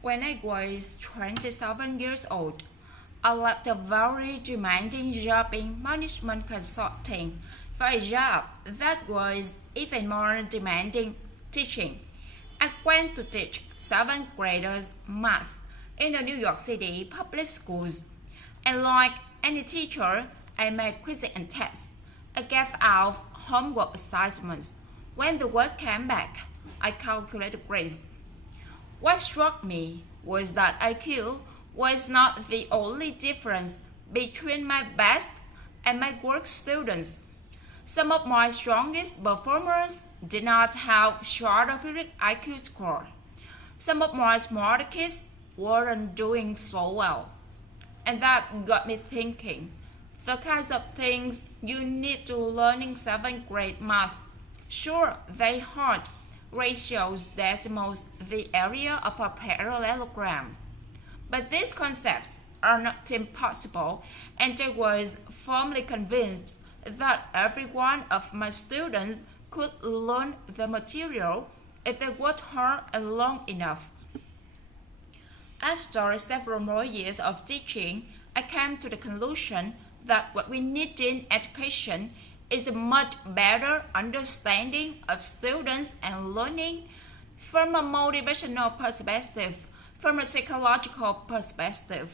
When I was 27 years old, I left a very demanding job in management consulting for a job that was even more demanding, teaching. I went to teach 7th graders math in the New York City public schools. And like any teacher, I made quizzes and tests. I gave out homework assignments. When the work came back, I calculated grades. What struck me was that IQ was not the only difference between my best and my work students. Some of my strongest performers did not have stratospheric IQ score. Some of my smart kids weren't doing so well. And that got me thinking, the kinds of things you need to learn in 7th grade math. Sure, they hard. Ratios, decimals, the area of a parallelogram. But these concepts are not impossible, and I was firmly convinced that every one of my students could learn the material if they worked hard and long enough. After several more years of teaching, I came to the conclusion that what we need in education is a much better understanding of students and learning from a motivational perspective, from a psychological perspective.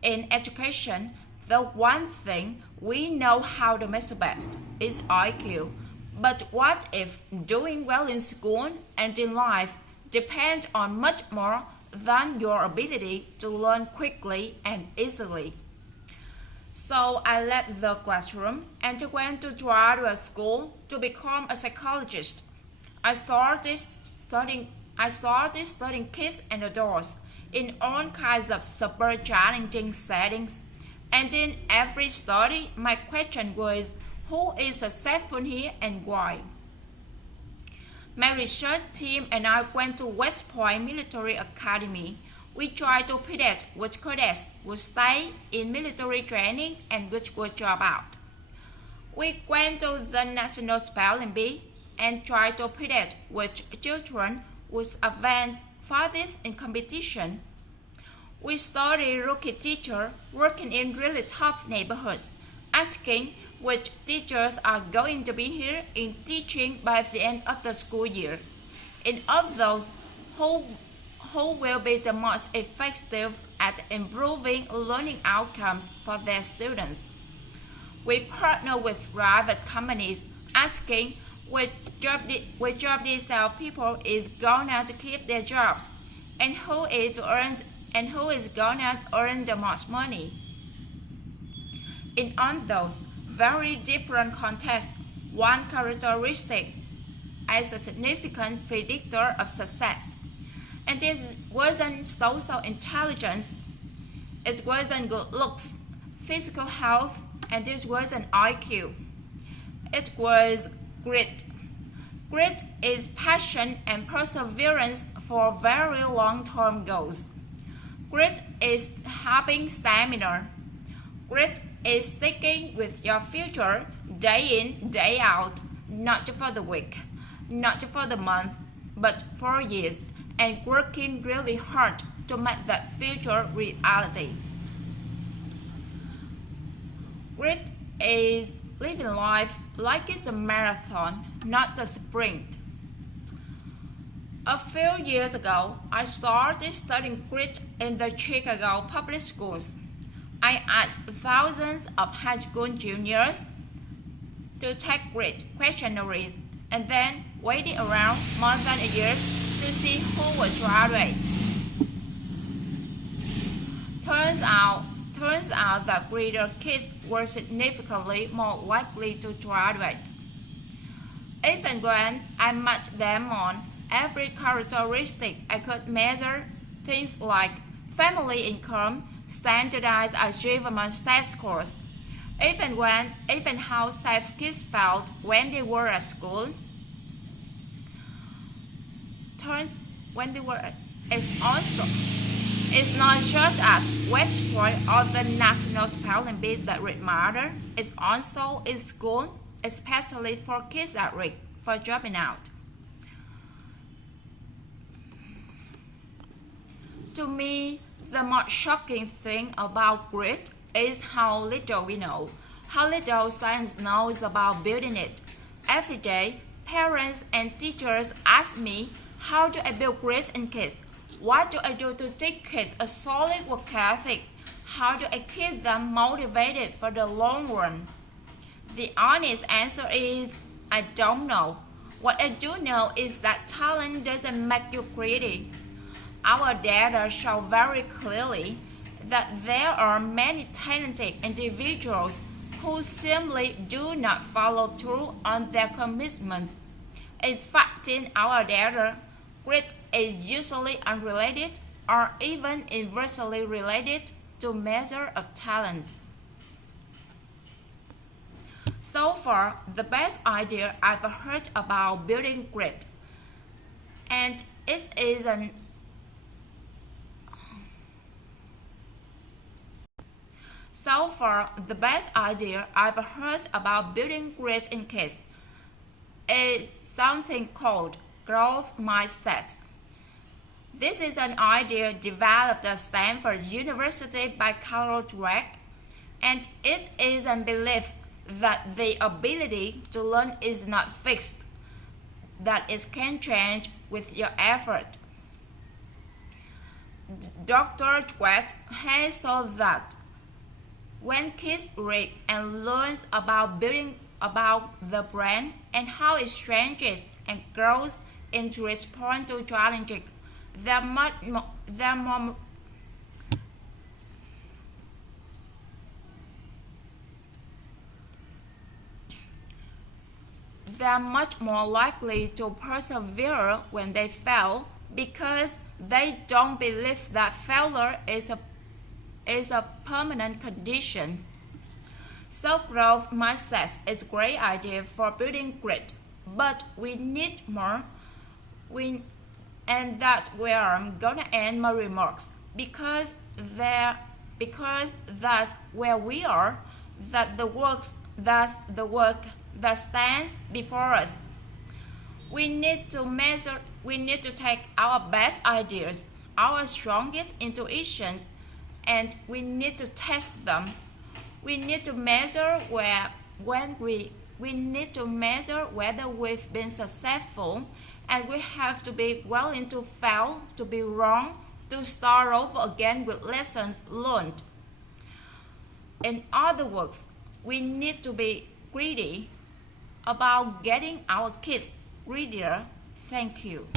In education, the one thing we know how to measure best is IQ. But what if doing well in school and in life depends on much more than your ability to learn quickly and easily? So I left the classroom and went to graduate school to become a psychologist. I started studying kids and adults in all kinds of super challenging settings. And in every study, my question was, who is successful here and why? My research team and I went to West Point Military Academy. We tried to predict which cadets would stay in military training and which would drop out. We went to the National Spelling Bee and tried to predict which children would advance farthest in competition. We studied rookie teachers working in really tough neighborhoods, asking which teachers are going to be here in teaching by the end of the school year. And of those, who will be the most effective at improving learning outcomes for their students. We partner with private companies asking which job these people is gonna to keep their jobs and who is gonna earn the most money. In all those very different contexts, one characteristic is a significant predictor of success. And this wasn't social intelligence, it wasn't good looks, physical health, and this wasn't IQ. It was grit. Grit is passion and perseverance for very long-term goals. Grit is having stamina. Grit is sticking with your future day in, day out, not just for the week, not just for the month, but for years, and working really hard to make that future reality. Grit is living life like it's a marathon, not a sprint. A few years ago, I started studying grit in the Chicago public schools. I asked thousands of high school juniors to take grit questionnaires and then waited around more than a year to see who would graduate. Turns out that grittier kids were significantly more likely to graduate. Even when I matched them on every characteristic I could measure, things like family income, standardized achievement test scores, even how safe kids felt when they were at school. It's not just at West Point or the National Spelling Bee that really matter. It's also in school, especially for kids at risk for dropping out. To me, the most shocking thing about grit is how little we know, how little science knows about building it. Every day, parents and teachers ask me, how do I build grit in kids? What do I do to teach kids a solid work ethic? How do I keep them motivated for the long run? The honest answer is, I don't know. What I do know is that talent doesn't make you greedy. Our data show very clearly that there are many talented individuals who simply do not follow through on their commitments. In fact, in our data, grit is usually unrelated or even inversely related to measure of talent. So far, the best idea I've heard about building grit, and it isn't So far, the best idea I've heard about building grit in kids is something called growth mindset. This is an idea developed at Stanford University by Carol Dweck, and it is a belief that the ability to learn is not fixed, that it can change with your effort. Dr. Dweck has shown that when kids read and learn about building about the brain and how it changes and grows in response to challenges, they're much more likely to persevere when they fail because they don't believe that failure is a permanent condition. So growth mindset is a great idea for building grit, but we need more. And that's where I'm gonna end my remarks because that's where we are. That's the work that stands before us. We need to take our best ideas, our strongest intuitions, and we need to test them. We need to measure we need to measure whether we've been successful, and we have to be willing to fail, to be wrong, to start over again with lessons learned. In other words, we need to be greedy about getting our kids greedier. Thank you.